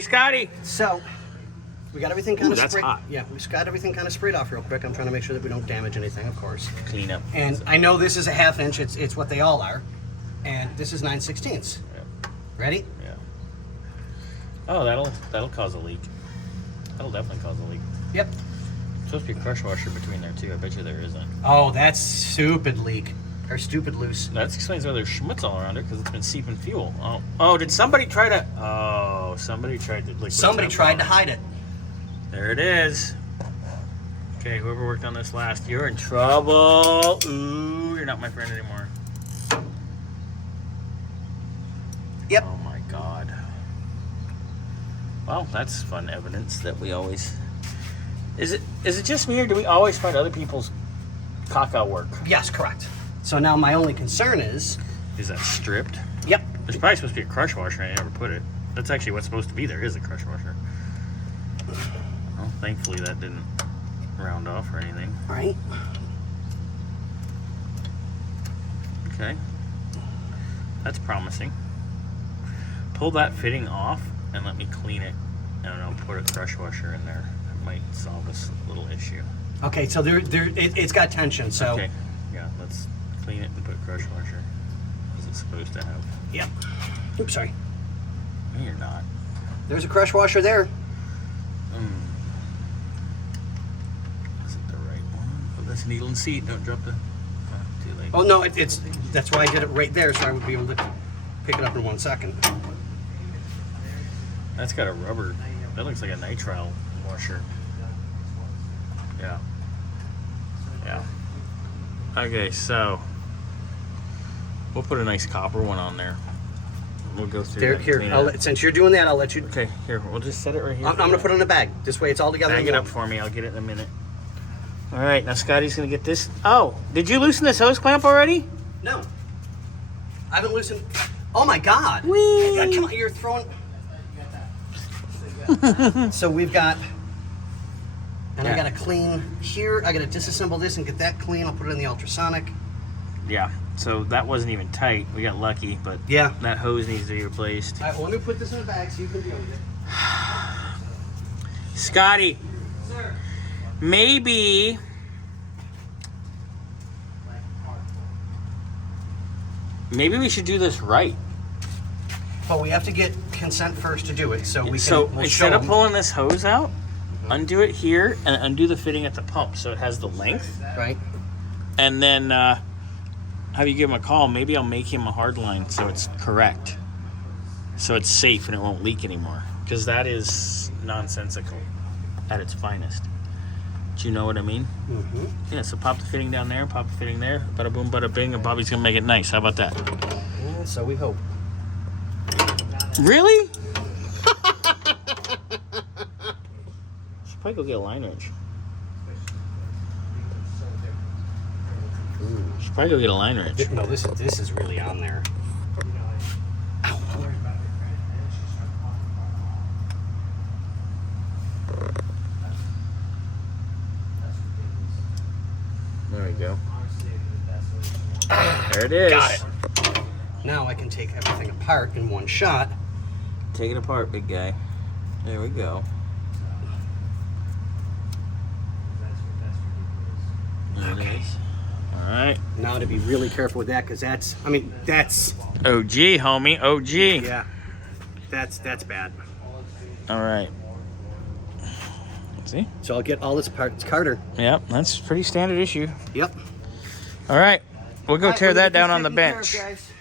Scotty. So, we got everything kind of that's sprayed. hot. Yeah, we just got everything kind of sprayed off real quick. I'm trying to make sure that we don't damage anything, of course. Clean up. And I know this is a 1/2 inch. It's what they all are. And this is 9/16. Yeah. Ready? Yeah. Oh, that'll cause a leak. That'll definitely cause a leak. Yep. Supposed to be a crush washer between there too. I bet you there isn't. Oh, that's stupid leak. Or stupid loose. That explains why there's schmutz all around it, because it's been seeping fuel. Oh, did somebody try to? Oh, somebody tried to. Somebody tried to hide it. There it is. Okay, whoever worked on this last, you're in trouble. Ooh, you're not my friend anymore. Yep. Oh my God. Well, that's fun evidence that we always. Is it just me, or do we always find other people's caca work? Yes, correct. So now my only concern is that stripped? Yep. There's probably supposed to be a crush washer, and I never put it. That's actually what's supposed to be there, is a crush washer. Well, thankfully that didn't round off or anything. All right. Okay. That's promising. Pull that fitting off and let me clean it. And I'll put a crush washer in there. That might solve this little issue. Okay, so it's got tension, so. Okay. Yeah, let's clean it and put crush washer. As it's supposed to have. Yep. Oops, sorry. No, you're not. There's a crush washer there. Is it the right one? Oh, that's needle and seat. Don't drop the. Too late. Oh no, it's that's why I did it right there, so I would be able to pick it up in 1 second. That's got a rubber. That looks like a nitrile washer. Yeah. Yeah. Okay, so we'll put a nice copper one on there. We'll go through There, that. here. Since you're doing that, I'll let you. Okay, here. We'll just set it right here. I'm gonna put it in a bag. This way, it's all together. Bag it up for me. I'll get it in a minute. All right, now Scotty's gonna get this. Oh, did you loosen this hose clamp already? No, I haven't loosened. Oh my God! Whee! God, come on, you're throwing. So we've got, and I Yeah. gotta clean here. I gotta disassemble this and get that clean. I'll put it in the ultrasonic. Yeah. So that wasn't even tight. We got lucky, but Yeah. that hose needs to be replaced. All right, well, let me put this in a bag so you can deal with it. Scotty, Sir. maybe we should do this right. But we have to get consent first to do it, so we can. So we'll instead show of them. pulling this hose out, undo it here and undo the fitting at the pump so it has the length. Right. And then have you give him a call. Maybe I'll make him a hard line so it's correct. So it's safe and it won't leak anymore. Because that is nonsensical at its finest. Do you know what I mean? Mm-hmm. Yeah, so pop the fitting down there, pop the fitting there, bada boom, bada bing, and Bobby's gonna make it nice. How about that? Yeah, so we hope. Really? Should probably go get a line wrench. Should probably go get a line wrench. No, this is really on there. There we go. There it is. Got it. Now I can take everything apart in one shot. Take it apart, big guy. There we go. There it is. All right. Now to be really careful with that, because that's OG, homie. OG. yeah, that's bad. All right. See? So I'll get all this apart. It's Carter. Yep, that's a pretty standard issue. Yep. All right. We'll go All right, tear we'll that get this down on the taken care of, bench. guys.